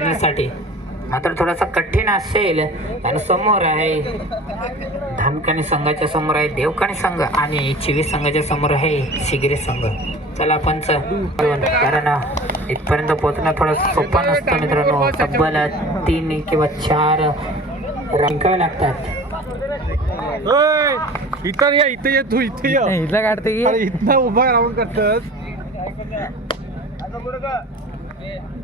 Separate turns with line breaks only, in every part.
फायनलसाठी मात्र थोडासा कठीण असेल. आणि समोर आहे धानकानी संघाच्या समोर आहे देवकानी संघ आणि चिवी संघाच्या समोर आहे शिगरी संघ. चला पंच कारण इथपर्यंत पोहोचणं थोडं सोपं नसतं मित्रांनो. तब्बल तीन किंवा चार रंकावे लागतात.
इथं या इथे ये तू इथे ये.
हिला काढते की.
अरे इथं उभा राहून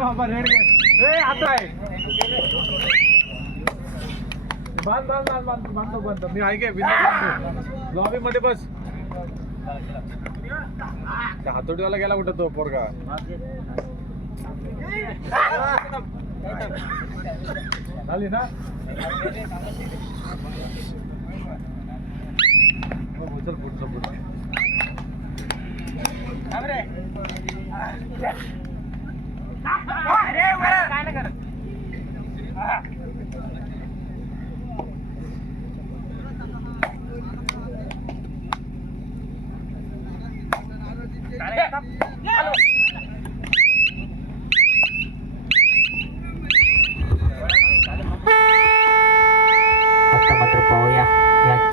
बाबा रेड ए आता आहे. बांध बांध बांध बांध बांधतो बांधतो मी ऐके लॉबी मध्ये बस. त्या हातोडीवाला गेला कुठं तो पोरगा? झाली ना? चल पुढचं पुढचं
आता मात्र पाहूया या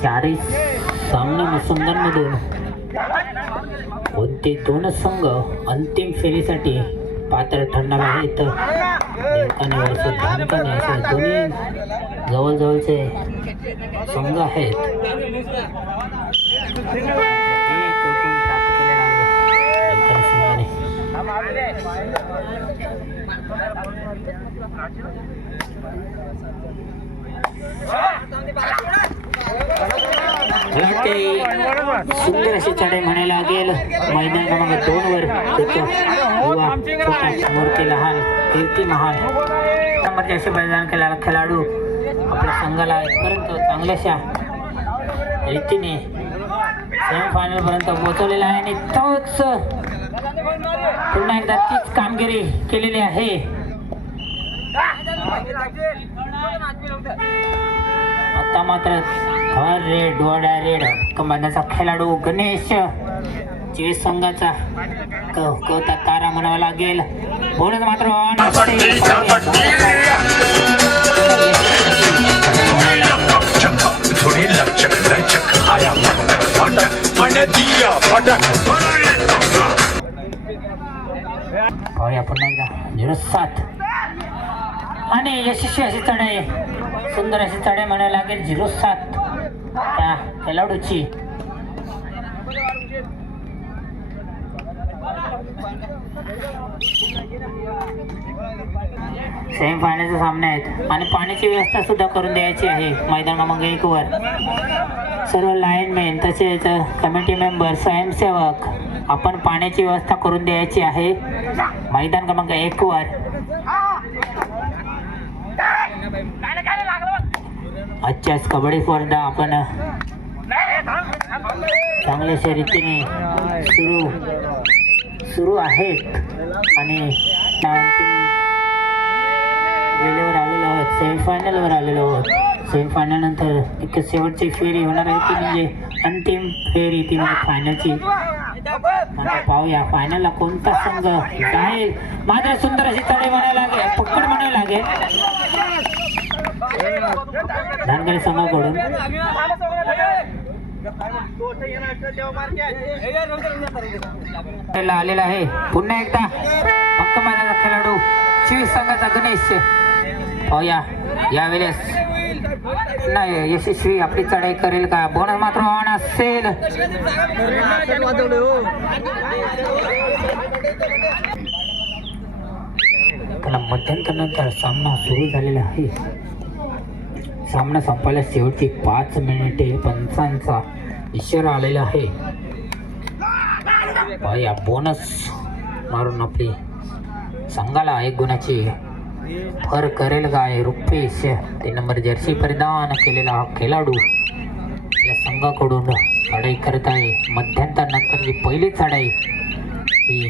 चारही सामने सुंदरमधून. कोणते दोन संघ अंतिम फेरीसाठी पात्र ठरणार आहेत देवकाने वर्ष धामकाने असे दोन्ही जवळजवळचे संघ आहेत. सुंदर अशी चढाई म्हणायला लागेल. मैदान क्रमांक दोन वर. त्याचं युवा मूर्ती लहान कीर्ती महान नंबरचे असे बलिदान केलेला खेळाडू आपल्या संघाला इथपर्यंत चांगल्याशा रीतीने सेमीफायनल पर्यंत पोहोचवलेला आहे आणि तोच पुन्हा एकदा तीच कामगिरी केलेली आहे. आता मात्र हर रेड डोळा रेड कमांडाचा खेळाडू गणेश जे संघाचा. क- कोता तारा म्हणावा लागेल? बोलत मात्र पाहूया पुन्हा एकदा. झिरो सात. आणि यशस्वी अशी चढाई. सुंदर अशी चढाई म्हणावी लागेल. झिरो सात. त्या खेळाडूची. सेमीफायनलचा सामने आहेत. आणि पाण्याची व्यवस्था सुद्धा करून द्यायची आहे मैदान क्रमांक एक वर. सर्व लाईनमॅन तसेच कमिटी मेंबर स्वयंसेवक आपण पाण्याची व्यवस्था करून द्यायची आहे. मैदान क्रमांक एक वर. आजच्याच कबड्डी स्पर्धा आपण चांगल्याशा रीतीने सुरू सुरू आहेत. आणि आहोत सेमीफायनलवर आलेलो आहोत. सेमीफायनलनंतर एक शेवटची फेरी होणार आहे ती म्हणजे अंतिम फेरी ती म्हणजे फायनलची. आता पाहूया फायनलला कोणता संघ जाईल. मात्र सुंदर अशी चढाई म्हणायला लागेल पक्कड म्हणावी लागेल. धानगडी संघाकडून आलेला आहे. पुन्हा एकदा पक्क माझा खेळाडू शिव संघाचा गणेश. या यावेळेस नाही यशस्वी आपली चढाई करेल का? बोनस मात्र ऑन असेल. त्याला सामना सुरू झालेला आहे. सामना संपायला शेवटची पाच मिनिटे पंचांचा इशारा आलेला आहे. बोनस मारून आपली संघाला एक गुणाची भर करेल गाय रुपेश तीन नंबर जर्सी परिधान केलेला हा खेळाडू. या संघाकडून चढाई करत आहे. मध्यंतरानंतरची पहिली चढाई. ही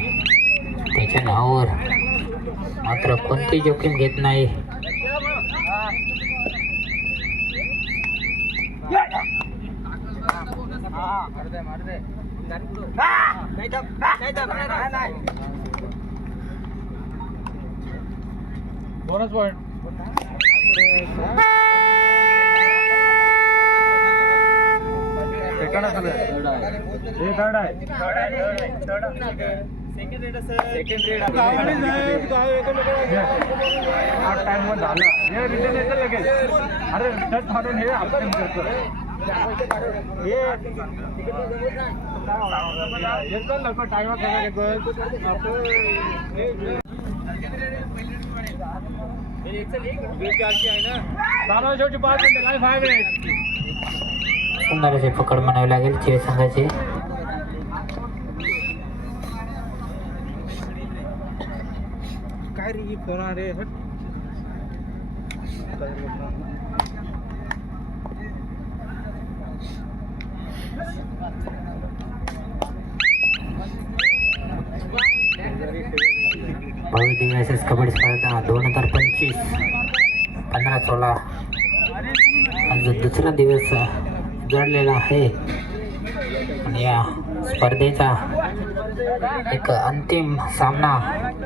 त्याच्या नावावर मात्र कोणती जोखीम घेत नाही.
दोनच पॉईंट सेकंड असेल हे थर्ड आहे. हा टाइम वर झाला. हे रिटर्न येतं लगेच. अरे रिटर्न मारून हे आपण करतो. हे येतो लवकर टाइम पाच मिनिटं नाही फाय मिनिट
सुंदर असे पकड म्हणावे लागेल चिवे संघाचे
काय रे फोन रे?
भव्य एस कबड्डी स्पर्धा दोन हजार पंचवीस पंधरा सोळा. आज दुसरा दिवस जोडलेला आहे. आणि या स्पर्धेचा एक अंतिम सामना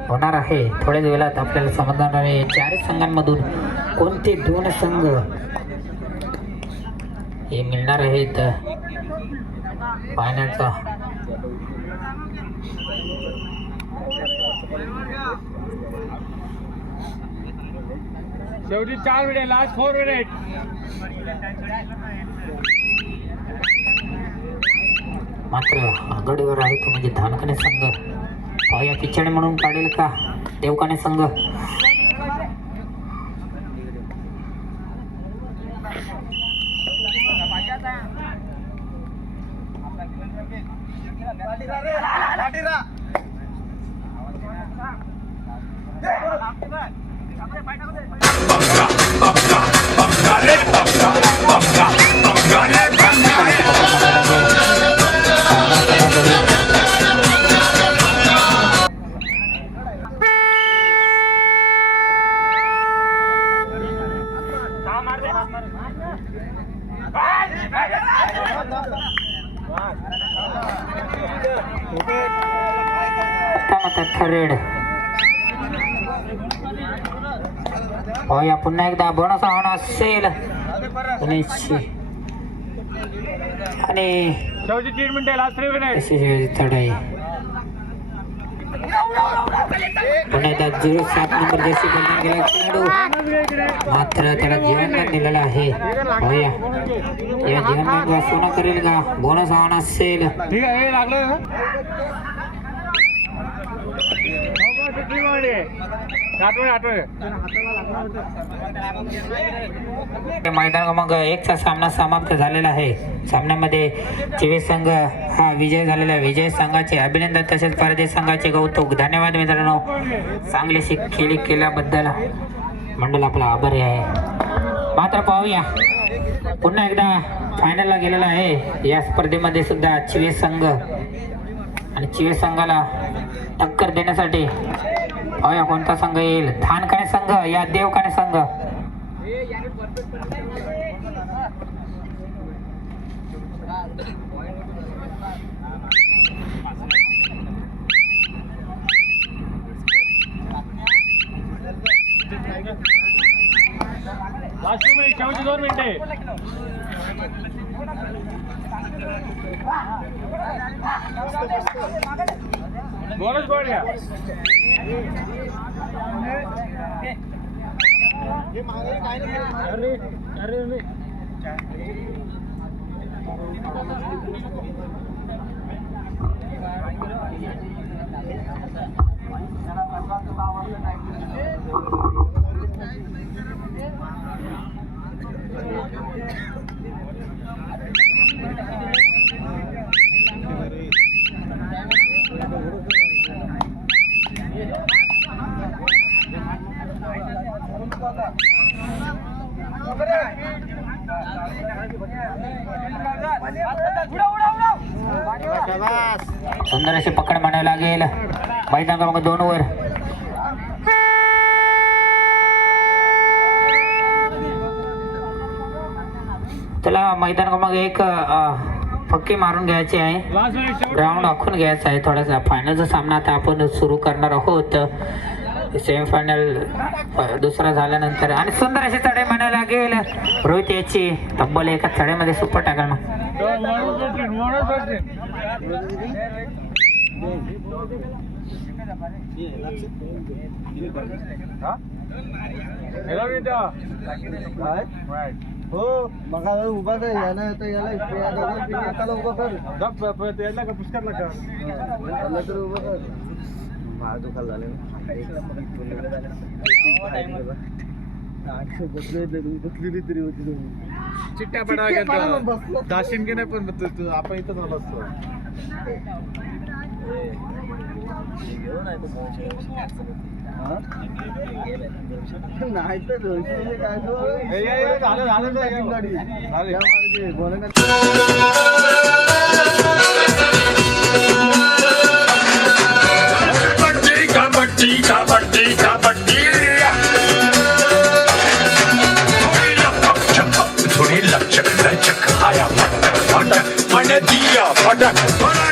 होणार आहे. थोड्याच वेळात आपल्याला समजणार आहे चारही संघांमधून कोणते दोन संघ हे मिळणार आहेत? पाहण्याचा
शेवटी चार मिनिट लास्ट फोर मिनिट
मात्र आघाडीवर आहे तो म्हणजे धानकणे संघ. पाया पिछाडी म्हणून काढेल का? देवकाने संघ. पाहूया. पुन्हा एकदा बोनस आव्हान असेल. आणि चढाई पुन्हा एकदा झिरो सात नंबर जशी बंधन गेला खेळाडू. मात्र त्याला जीवनदान दिलेलं आहे. पाहूया. या जीवनदान वाचवणं करेल का? बोनस आव्हान असेल
ठीक आहे हे लागलं ना किती मिनिट आठवण आठवण
मैदान क्रमांक एकचा सामना समाप्त झालेला आहे. सामन्यामध्ये चिवे संघ हा विजय झालेला आहे. विजय संघाचे अभिनंदन तसेच परदेश संघाचे कौतुक. धन्यवाद मित्रांनो. चांगलीशी खेळी केल्याबद्दल मंडळ आपला आभारी आहे. मात्र पाहूया. पुन्हा एकदा फायनलला गेलेला आहे. या स्पर्धेमध्ये सुद्धा चिवे संघ आणि चिवे संघाला देण्यासाठी. पाहूया कोणता संघ येईल? धानकाने संघ या देवकाने संघ.
दोन मिनिटे. बोनस बोर्ड घ्या अरे अरे अरे
Thank you. मैदान क्रमांक दोन वर. त्याला मैदान क्रमांक एक फक्की मारून घ्यायची आहे. ग्राउंड आखून घ्यायचं आहे थोडासा. फायनलचा सामना आता आपण सुरू करणार आहोत. सेमीफायनल दुसरा झाल्यानंतर. आणि सुंदर अशी चढाई म्हणायला लागेल. रोहित याची तब्बल एका चढाईमध्ये सुपर टाकल मग.
काय
हो मग उभा कर याला आता याला एकाला उभा कर
त्याला का पुष्करला का
याला तर उभा कर हा दुखायला झाले बसलेली तरी होती तुम्ही
चिट्ट्या
चिट्ट्या पडायला बसलो.
दाशिन की नाही पण तू- आपण इथं झालो असतो
नाही तर दोनशे रुपये काय
झालं, झालं,
गाडी.
कबड्डी कबड्डी कबड्डी कबड्डी थोडी लचक लचक आया फटक फटक मन दिया फटक